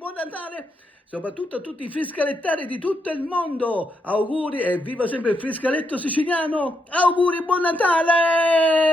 buon Natale, soprattutto a tutti i friscalettari di tutto il mondo. Auguri e viva sempre il friscaletto siciliano. Auguri, buon Natale!